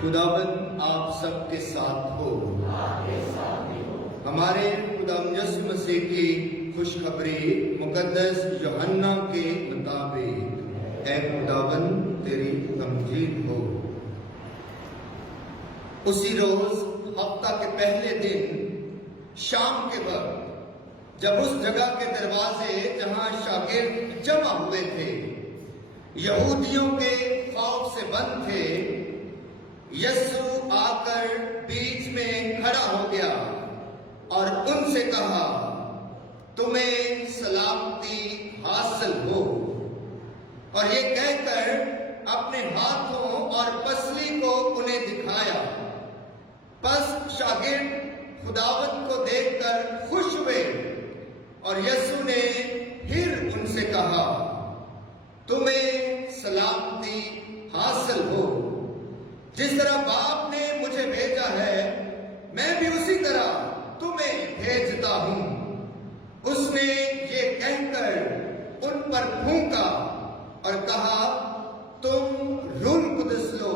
خداوند آپ سب کے ساتھ ہو۔ ہمارے خدا یسوع مسیح کی خوشخبری مقدس یوحنا کے مطابق، اے خداوند تیری تمجید ہو۔ اسی روز ہفتہ کے پہلے دن شام کے وقت جب اس جگہ کے دروازے جہاں شاگرد جمع ہوئے تھے یہودیوں کے خوف سے بند تھے، یسوع آ کر بیچ میں کھڑا ہو گیا اور ان سے کہا، تمہیں سلامتی حاصل ہو۔ اور یہ کہہ کر اپنے ہاتھوں اور پسلی کو انہیں دکھایا۔ پس شاگرد خداوند کو دیکھ کر خوش ہوئے اور یسوع نے پھر ان سے کہا، تمہیں سلامتی حاصل ہو۔ جس طرح باپ نے مجھے بھیجا ہے میں بھی اسی طرح تمہیں بھیجتا ہوں۔ اس نے یہ کہہ کر ان پر پھونکا اور کہا، تم روح القدس لو۔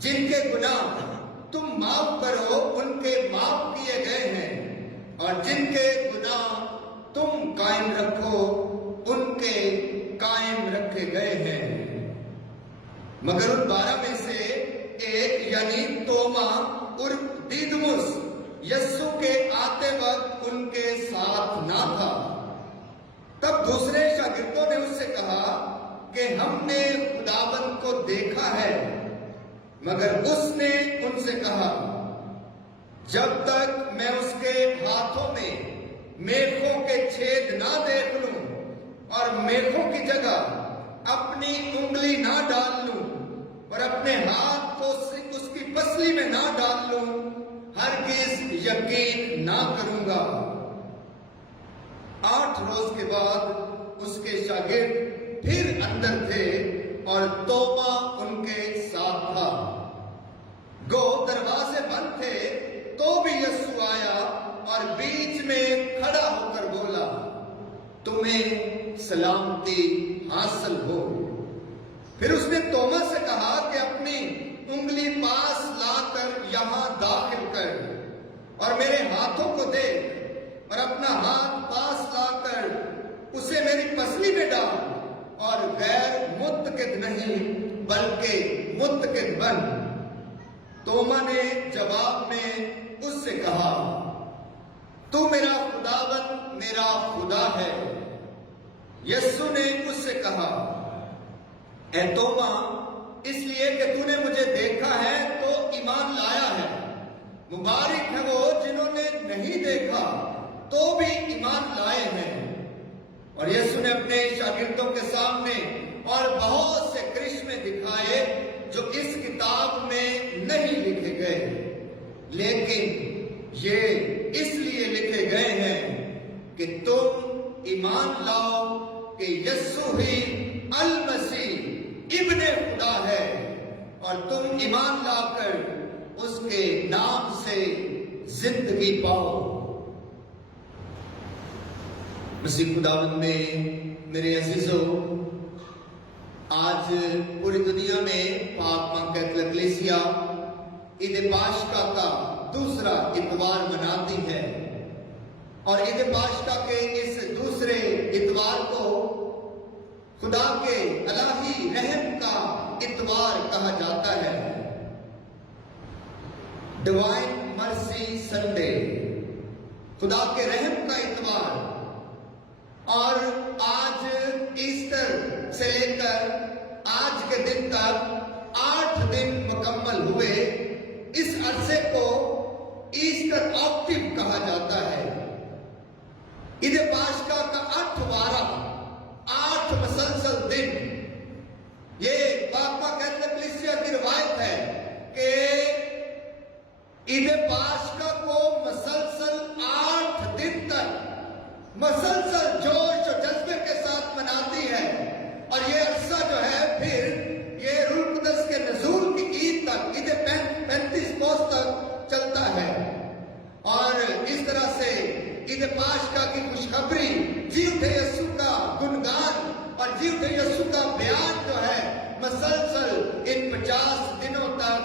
جن کے گناہ تم معاف کرو ان کے معاف کیے گئے ہیں، اور جن کے گناہ تم قائم رکھو ان کے قائم رکھے گئے ہیں۔ مگر ان 12 میں سے ایک یعنی توما عرف دیدمس یسوع کے آتے وقت ان کے ساتھ نہ تھا۔ تب دوسرے شاگردوں نے اس سے کہا کہ ہم نے خداوند کو دیکھا ہے۔ مگر اس نے ان سے کہا، جب تک میں اس کے ہاتھوں میں میخوں کے چھید نہ دیکھ لوں اور میخوں کی جگہ اپنی انگلی نہ ڈال لوں اور اپنے ہاتھ کو اس کی پسلی میں نہ ڈال لوں، ہرگز یقین نہ کروں گا۔ 8 روز کے بعد اس کے شاگرد پھر اندر تھے اور توبہ ان کے ساتھ تھا۔ گو دروازے بند تھے تو بھی یسوع آیا اور بیچ میں کھڑا ہو کر بولا، تمہیں سلامتی حاصل ہو۔ پھر اس نے توما سے کہا کہ اپنی انگلی پاس لا کر یہاں داخل کر اور میرے ہاتھوں کو دیکھ، اور اپنا ہاتھ پاس لا کر اسے میری پسلی میں ڈال، اور غیر متقد نہیں بلکہ متقد بن۔ توما نے جواب میں اس سے کہا، تو میرا خداوند میرا خدا ہے۔ یسوع نے اس سے کہا، اے توما، اس لیے کہ تو نے مجھے دیکھا ہے تو ایمان لایا ہے۔ مبارک ہے وہ جنہوں نے نہیں دیکھا تو بھی ایمان لائے ہیں۔ اور یسوع نے اپنے شاگردوں کے سامنے اور بہت سے کرشمے دکھائے جو اس کتاب میں نہیں لکھے گئے، لیکن یہ اس لیے لکھے گئے ہیں کہ تم ایمان لاؤ کہ یسوع ہی المسیح ابن خدا ہے، اور تم ایمان لا کر اس کے نام سے زندگی پاؤ۔ مسیح خداوند میں میرے عزیزو، آج پوری دنیا میں پاک مقدس کلیسیا عید پاشکا کا دوسرا اتوار مناتی ہے، اور عید پاشکا کے اس دوسرے اتوار کو خدا کے الہی رحم کا اتوار کہا جاتا ہے، ڈیوائن مرسی سنڈے، خدا کے رحم کا اتوار۔ اور آج ایسٹر سے لے کر آج کے دن تک 8 دن مکمل ہوئے۔ اس عرصے کو ایسٹر آکٹیو کہا جاتا ہے۔ عید پاشکا کا 8 مسلسل دن، یہ پاک کیتھولک کلیسیا کی روایت ہے کہ عید پاشکا کو مسلسل 8 دن تک مسلسل جوش و جذبے کے ساتھ مناتی ہے، اور یہ عرصہ جو ہے پھر یہ روح القدس کے نزول کی عید تک، عید 35 کوس تک چلتا ہے۔ اور اس طرح سے عید پاشکا کی خوشخبری، جی اٹھے یسوع کا گنگان اور جی اٹھے یسوع کا بیان جو ہے مسلسل ان 50 दिनों तक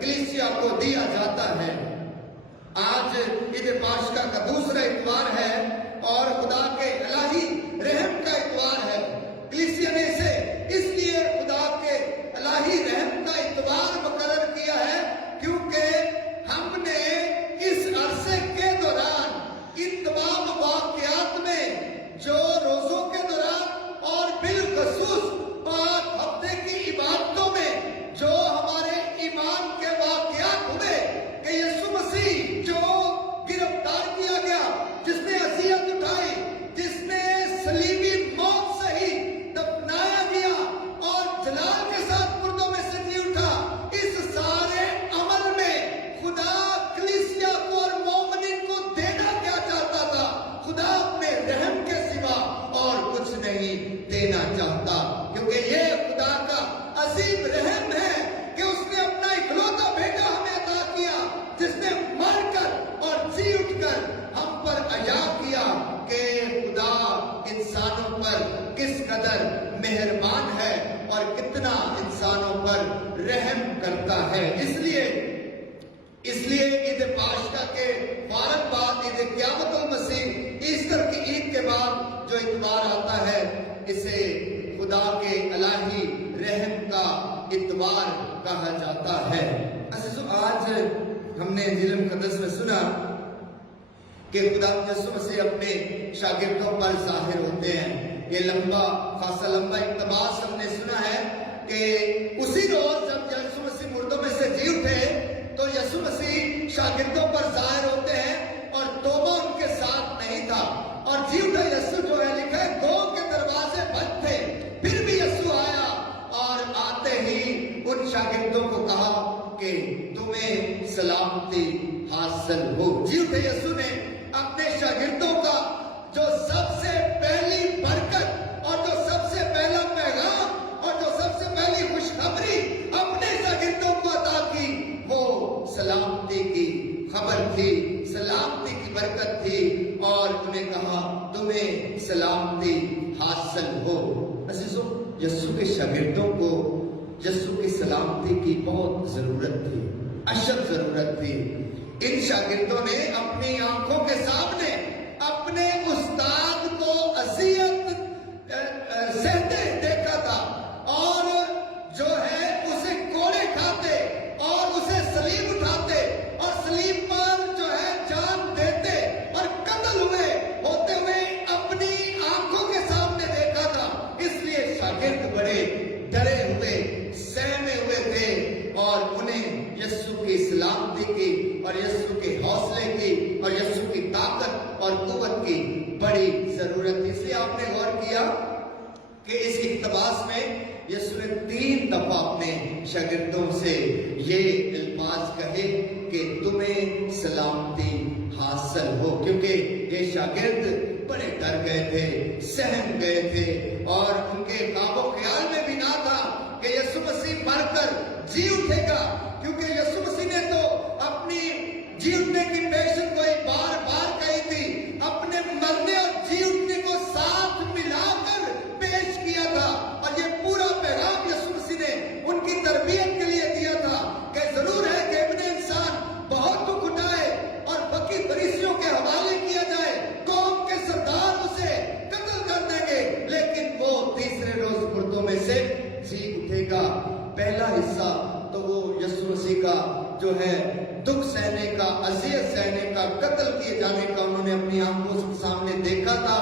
कलीसिया को दिया जाता है। आज ईद पाशका का दूसरा इतवार है और खुदा के इलाही रहम का इतवार है। कलीसिया ने इसे इसलिए खुदा के इलाही रहम का इतवार मुकर्रर किया है क्योंकि हमने इस अरसे के दौरान इन तमाम वाकयात में जो रोजों के दौरान और बिलखसूस पाक हफ्ते की इबादतों में जो हमारे ईमान के वाकयात हुए कि यीशु मसीह जो गिरफ्तार किया गया, जिसने अज़ियत उठाई, जिसने सलीबी मौत सही, दफनाया गया और जलाल के साथ मुर्दों में से जी उठा, इस सारे अमल में खुदा कलीसिया को और मोमिनीन को देना क्या चाहता था? खुदा अपने रहम के सिवा और कुछ नहीं देना चाहता, क्योंकि ये खुदा का अजीम रहम है कि उसने अपना इकलौता बेटा हमें अता किया, जिसने मरकर और जी उठकर हम पर अया किया कि खुदा इंसानों पर किस कदर मेहरबान है और कितना इंसानों पर रहम करता है। इसलिए ईद पाशका के फौरन बाद ईद क़यामतुल मसीह ईस्टर की ईद के बाद जो इतवार आता है, इसे खुदा के इलाही रहम का इतवार कहा जाता है। अज़ीज़ों, आज हमने इंजील मुक़द्दस में सुना कि खुदा यीशु मसीह अपने शागिर्दों पर ज़ाहिर होते हैं। ये खासा लंबा इक़्तिबास हमने सुना है कि उसी रोज जब यीशु मसीह मुर्दों में से जी उठे तो यीशु मसीह शागिर्दों पर ज़ाहिर होते हैं और तोबा उनके साथ नहीं था। और जी उठे यीशु जो है, लिखा है दो के दरवाजे बंद थे, फिर भी यीशु आया और आते ही उन शागिर्दों को कहा कि तुम्हें सलामती हासिल हो। जी उठे यीशु ने अपने शागिर्दों का जो सबसे पहली बरकत और जो सबसे पहला पैगाम और जो सबसे पहली खुशखबरी अपने शागिर्दों को अता की, वो सलामती की खबर थी, सलामती की बरकत थी और उन्हें कहा तुम्हें सलामती हासिल हो। अज़ीज़ों, यीशु के शागिर्दों को यीशु की सलामती की बहुत जरूरत थी, अशद जरूरत थी। इन शागिर्दों ने अपनी आंखों के सामने अपने उस्ताद को अज़ियत सहते देखा था और जो है उसे कोड़े खाते और उसे सलीब उठाते और सलीब पर जो है जान देते और कत्ल होते हुए अपनी आंखों के सामने देखा था। इसलिए शागिर्द बड़े डरे हुए, सहमे हुए थे और उन्हें यीशु की सलामती की और यीशु के हौसले की और यीशु की ताकत और कुव्वत की बड़ी जरूरत थी। इसलिए आपने गौर किया कि इस इक़्तिबास में यीशु ने 3 दफा अपने शागिर्दों से ये अल्फाज कहे कि तुम्हें सलामती हासिल हो, क्योंकि ये शागिर्द बड़े डर गए थे, सहम गए थे और उनके ख्वाबो ख्याल में भी ना था कि यीशु मसीह मरकर जी उठेगा, क्योंकि यीशु मसीह ने तो अपनी जी उठने की पेशन कोई बार बार कही थी, अपने मरने और जी उठने को साथ मिलाकर पेश किया था। और ये पूरा पैगाम यीशु मसीह ने उनकी तरबियत के लिए दिया था कि जरूर है कि इब्ने इंसान बहुत दुख उठाए और बकी फरीसियों के हवाले किया जाए, कौम के सरदार उसे कत्ल कर देंगे, लेकिन वो तीसरे रोज मुर्दों में से जी उठेगा। पहला हिस्सा तो वो यीशु मसीह का जो है दुख सहने का, अज़ियत सहने का, कत्ल किए जाने का उन्होंने अपनी आंखों के सामने देखा था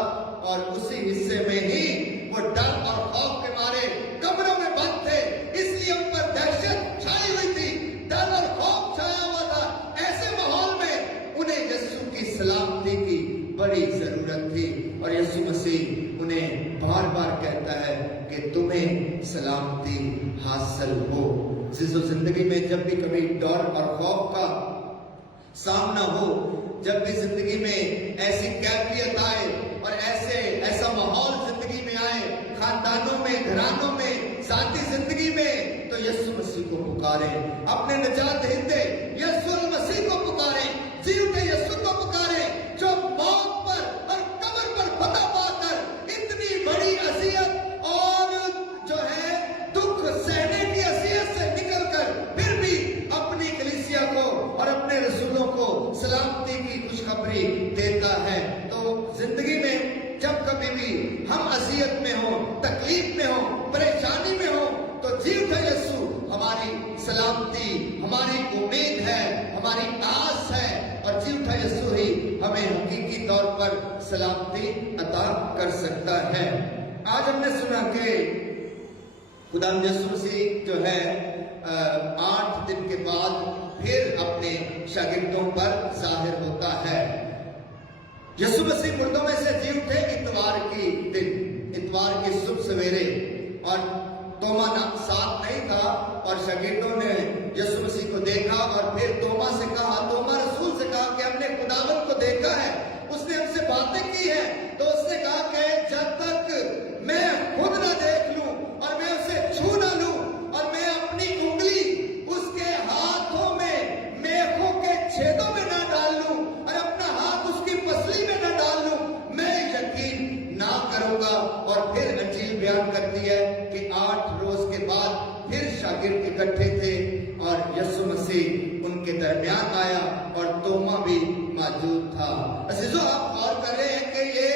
और उसी हिस्से में ही वो डर और खौफ के मारे कब्रों में बंद थे, इसलिए उन पर दहशत छाई हुई थी, डर और खौफ छाया हुआ था। ऐसे माहौल में उन्हें यीशु की सलामती की बड़ी जरूरत थी और यीशु मसीह उन्हें बार बार कहता है कि तुम्हें सलामती हासिल हो। जिंदगी में जब भी कभी डर और खौफ का सामना हो, जब भी जिंदगी में ऐसी कैफियत आए और ऐसा माहौल जिंदगी में आए, खानदानों में, घरानों में, साथी जिंदगी में, तो यीशु मसीह को पुकारे, अपने निजात दहिंदे यीशु मसीह को पुकारे, जी उठे यीशु को पुकारे, जो मौत पर और कब्र पर फतह पाकर इतनी बड़ी अज़ियत और जो है दुख सहने की अज़ियत से निकलकर सलामती हमारी उम्मीद है, हमारी आस है, और जी उठा यीशु ही हमें हकीकी तौर पर सलामती अता कर सकता है। आज हमने सुना कि खुदा यीशु मसीह जो है 8 दिन के बाद फिर अपने शागिर्दों पर जाहिर होता है। यीशु मसीह मुर्दों में से जी उठे इतवार की दिन, इतवार की सुबह सवेरे, और तोमा साथ नहीं था, और शागिर्दों ने यीशु मसीह को देखा और फिर तोमा से कहा, तोमा रसूल से कहा कि हमने खुदावंद को देखा है, उसने हमसे बातें की है। तो उसने कहा कि जब तक मैं खुद ना देख लूं और मैं उसे छू ना लूं और मैं अपनी उंगली उसके हाथों में मेखों के छेदों में ना डाल लूं और अपना हाथ उसकी पसली में ना डाल लूं, मैं यकीन ना करूंगा। और फिर अंजील बयान करती है कि 8 रोज के बाद फिर शागिर्द इकट्ठे थे और यीशु मसीह उनके दरमियान आया और तोमा भी मौजूद था। अजीजों, आप गौर कर रहे हैं कि ये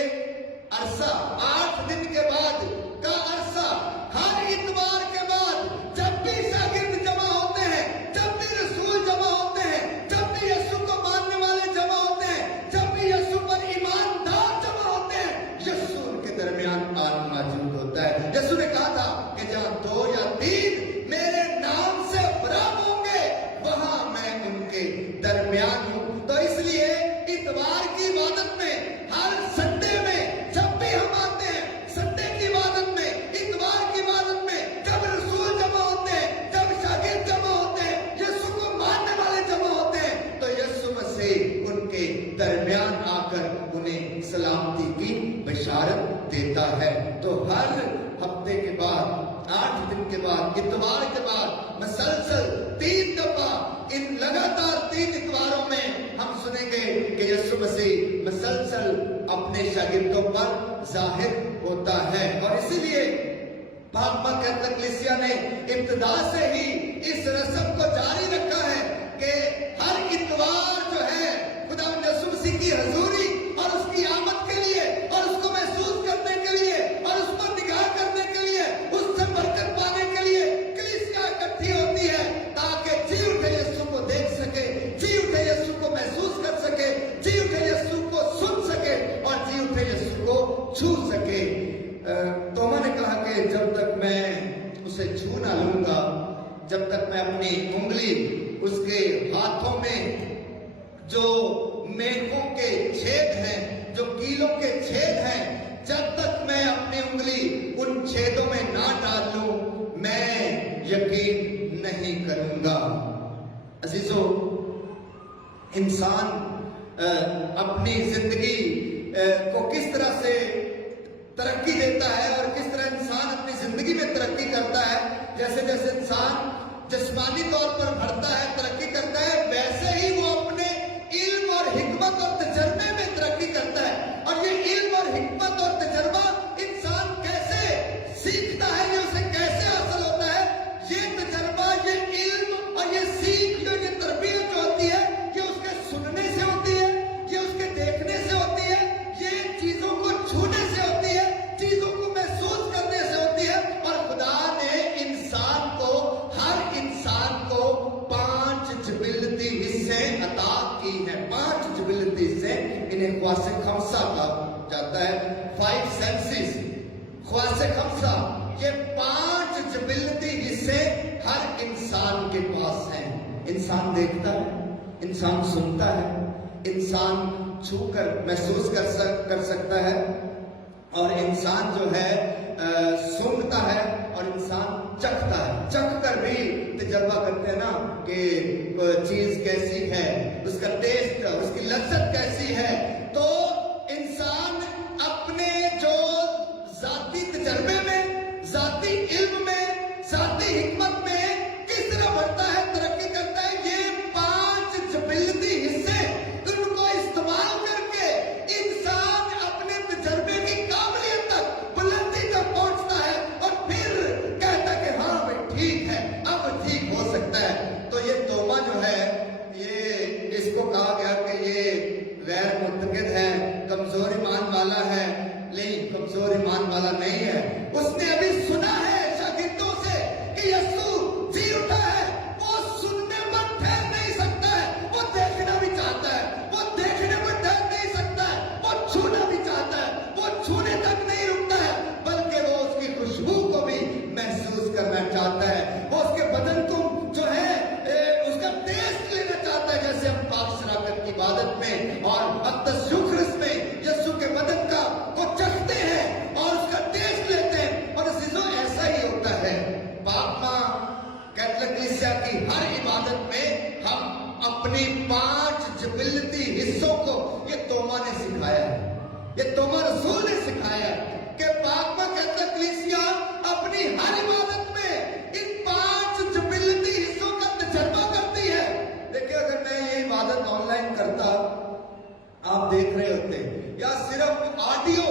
अरसा 8 दिन के बाद का अरसा, हर इतवार के बाद जब भी शागिर्द जमा होते हैं, जब भी रसूल जमा होते हैं, जब भी यीशु को मानने वाले जमा होते हैं, जब भी यीशु पर ईमानदार जमा होते हैं, यीशु उनके दरमियान मौजूद होता है। यीशु ने कहा था कि जहां 2 या 3 मेरे नाम से बराबर होंगे, वहां मैं उनके दरमियान हूं। तो इसलिए इतवार की इबादत में, हर संडे में जब भी हम आते हैं, संडे की इबादत में, इतवार की इबादत में, जब रसूल जमा होते हैं, जब शागिर्द जमा होते हैं, यीशु को मानने वाले जमा होते हैं, तो यीशु मसीह उनके दरमियान आकर उन्हें सलामती की बशारत देता है। तो हर हफ्ते के बाद, 8 दिन के बाद, इतवार के बाद मसलसल 3 दफा, इन लगातार 3 इतवारों में हम सुनेंगे कि यीशु मसीह मसलसल अपने शागिर्दों पर जाहिर होता है। और इसीलिए पापा कैथोलिक कलीसिया ने इब्तिदा से ही इस रस्म को जारी रखा है कि हर इतवार जो है खुदा यीशु मसीह की हजूरी और उसकी आमद के लिए और उसको महसूस करने के लिए और उस पर निगाह करने के लिए, उससे बरकत पाने के लिए कलीसिया इकट्ठी होती है, ताकि जी उठे यीशु को देख सके, जी उठे यीशु को महसूस कर सके, जी उठे यीशु को सुन सके और जी उठे यीशु को छू सके। तोमा ने कहा कि जब तक मैं उसे छू ना लूंगा, जब तक मैं अपनी उंगली उसके हाथों में जो मेखों के छेद हैं, जो कीलों के छेद हैं, जब तक मैं अपनी उंगली उन छेदों में ना डाल लूं, मैं यकीन नहीं करूंगा। अजीजों, इंसान अपनी जिंदगी को किस तरह से तरक्की देता है और किस तरह इंसान अपनी जिंदगी में तरक्की करता है, जैसे जैसे इंसान जिस्मानी तौर पर बढ़ता है, तरक्की करता है, वैसे ही वो अपने इल्म और हिकमत और तजर्बे में तरक्की करता है। और ये इल्म और हिकमत और तजर्बा इंसान कैसे सीखता है, ये उसे कैसे हासिल होता है, ये तजर्बा, ये इल्म और ये सीख, ये तरबियत जो होती है, ये उसके सुनने से होती है, ये उसके देखने से होती है, ये चीजों को छूने से होती है, चीजों को महसूस करने से होती है। और खुदा ने इंसान को, हर इंसान को 5 जिबिलती हिस्से अता की है। 5 जिबिलती हिस्से, इन्हें ख्वासे खमसा कहा जाता है, 5 सेंसेस, ख्वासे खमसा, ये 5 जिबिलती हिस्से हर इंसान के पास हैं। इंसान देखता है, इंसान सुनता है, इंसान छूकर महसूस कर सकता है, और इंसान जो है सूंघता है, और इंसान चखता है। चख कर भी तजर्बा करते हैं ना कि चीज कैसी है, उसका टेस्ट, उसकी लज्जत कैसी है। तो इंसान अपने जो जाती तजर्बे में, जाती इल्म में, जाती हिकमत में किस तरह बढ़ता है, तरक्की करता है, ये 5 जिबिलती हिस्से, उनको इस्तेमाल करके इंसान अपने तजर्बे की काबिलियत तक, बुलंदी तक पहुंचता है और फिर कहता है कि हाँ भाई ठीक है, अब ठीक हो सकता है। तो ये तोमा जो है, ये इसको कहा गया कि ये गैर मुतक़िद है, इबादत में हम अपनी 5 जिबिलती हिस्सों को, ये तोमा ने सिखाया है, ये तोमा रसूल ने सिखाया है कि पाक में कहता कलीसिया अपनी हर इबादत में इन 5 जिबिलती हिस्सों का तजर्बा करती है। देखिए, अगर मैं ये इबादत ऑनलाइन करता, आप देख रहे होते, या सिर्फ ऑडियो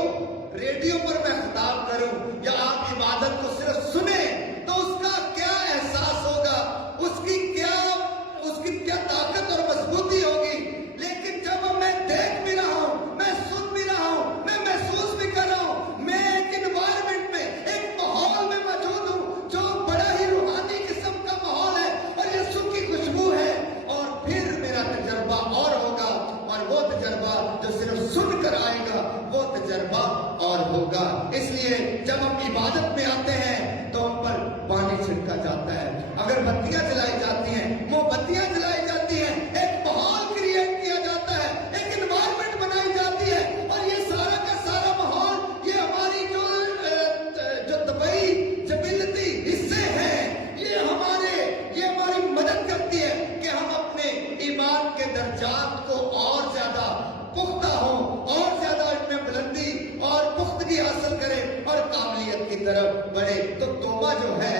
रेडियो पर मैं खिताब करूं, या आप इबादत को सिर्फ सुने, तो उसका क्या एहसास होगा, उसकी क्या ताकत और मजबूती होगी। लेकिन जब मैं देख भी रहा हूं, मैं सुन भी रहा हूं, मैं महसूस भी कर रहा हूं, मैं एक एनवायरमेंट में, एक माहौल में मौजूद हूं जो बड़ा ही रूहानी किस्म का माहौल है और यीशु की खुशबू है, और फिर मेरा तजर्बा और होगा, और वो तजर्बा जो सिर्फ सुनकर आएगा, वो तजर्बा और होगा। इसलिए जब हम इबादत में आते हैं तो हम पर पानी छिड़का जाता है, अगर बत्तियां जलाई जाती हैं, मोमबत्तियां जलाई जाती हैं, एक माहौल क्रिएट किया जाता है, एक एनवायरमेंट बनाई जाती है, और ये सारा का सारा माहौल, ये हमारी जो तबई जबिलती हिस्से हैं, ये हमारी मदद करती है कि हम अपने ईमान के दर्जात को और ज्यादा पुख्ता हो, और ज्यादा इनमें बुलंदी और पुख्तगी हासिल करें और काबिलियत की तरफ बढ़े। तो तोबा जो है,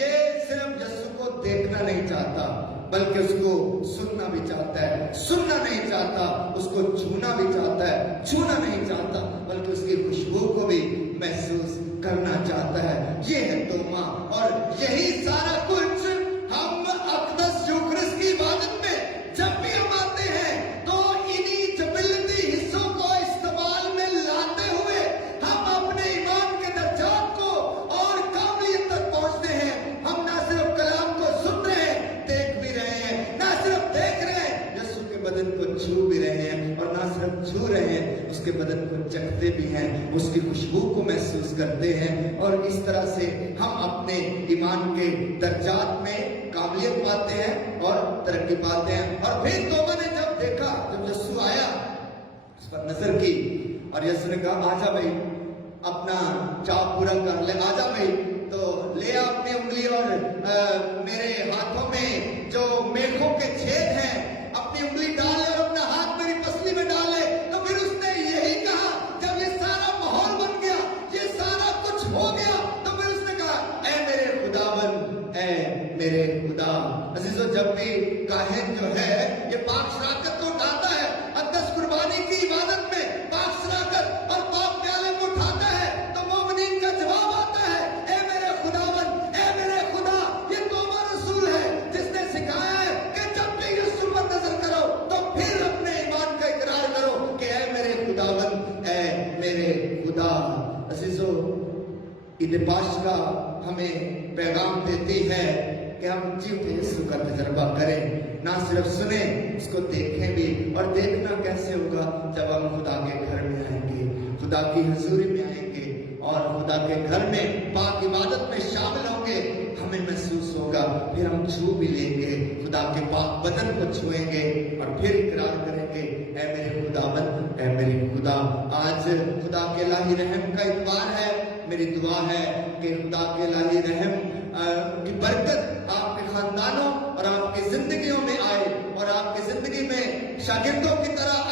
ये सिर्फ यीशु को देखना नहीं चाहता, बल्कि उसको सुनना भी चाहता है, सुनना नहीं चाहता, उसको छूना भी चाहता है, छूना नहीं चाहता, बल्कि उसकी खुशबू को भी महसूस करना चाहता है। ये है तोबा, और यही सारा कुछ हम अक़दस यूखरिस्त की इबादत में जब भी हम आते हैं, तो इन्हीं जबिलती हिस्सों को इस्तेमाल में लाते हुए हम अपने ईमान के दर्जात को और काबिलियत तक पहुंचते हैं। हम ना सिर्फ कलाम को सुन रहे हैं, देख भी रहे हैं, ना सिर्फ देख रहे हैं, यीशु के बदन को छू भी रहे हैं, और ना सिर्फ छू रहे हैं, उसके बदन को चखते भी हैं, उसकी खुशबू को महसूस करते हैं, और इस तरह से हम अपने ईमान के दर्जात में काबिलियत पाते हैं और तरक्की पाते हैं। और फिर तोबा ने जब देखा, जब यीशु आया, उस पर नजर की, और यीशु ने कहा, आजा भाई, अपना चाव पूरा कर ले, आजा भाई, तो ले आ अपनी उंगली, और मेरे हाथों में जो मेखों के छेद हैं, अपनी उंगली डाले और अपना हाथ मेरी पसली में डाले। तो फिर उसने यही कहा, जब ये सारा माहौल बन गया, ये सारा कुछ हो गया, तो फिर उसने कहा, ऐ मेरे खुदावन, ऐ मेरे खुदा। अजीजों, जब भी काहिन जो है ये पाक शराकत को उठाता है, अक़दस कुर्बानी की इबादत में पाक शराकत और पाक प्याले को उठाता है, तो मोमिनीन का जवाब आता है, ऐ मेरे खुदावन, ऐ मेरे खुदा। ये तोबा रसूल है जिसने सिखाया है कि जब भी यीशु पर नजर करो तो फिर अपने ईमान का इकरार करो कि ऐ मेरे खुदावन, ऐ मेरे खुदा। अजीजों, ईद पाशका हमें पैगाम देती है कि हम जीवते यीशु का तजर्बा करें, ना सिर्फ सुने, उसको देखें भी। और देखना कैसे होगा? जब हम खुदा के घर में आएंगे, खुदा की हुजूरी में आएंगे, और खुदा के घर में पाक इबादत में शामिल होंगे, हमें महसूस होगा, फिर हम छू भी लेंगे, खुदा के पाक बदन को छुएंगे, और फिर इकरार करेंगे, ऐ मेरे खुदावन, ऐ मेरे खुदा। आज खुदा के इलाही रहम का इतवार है। मेरी दुआ है कि खुदा के इलाही रहम की बरकत आपके खानदानों और आपकी जिंदगियों में आए, और आपकी जिंदगी में शागिर्दों की तरह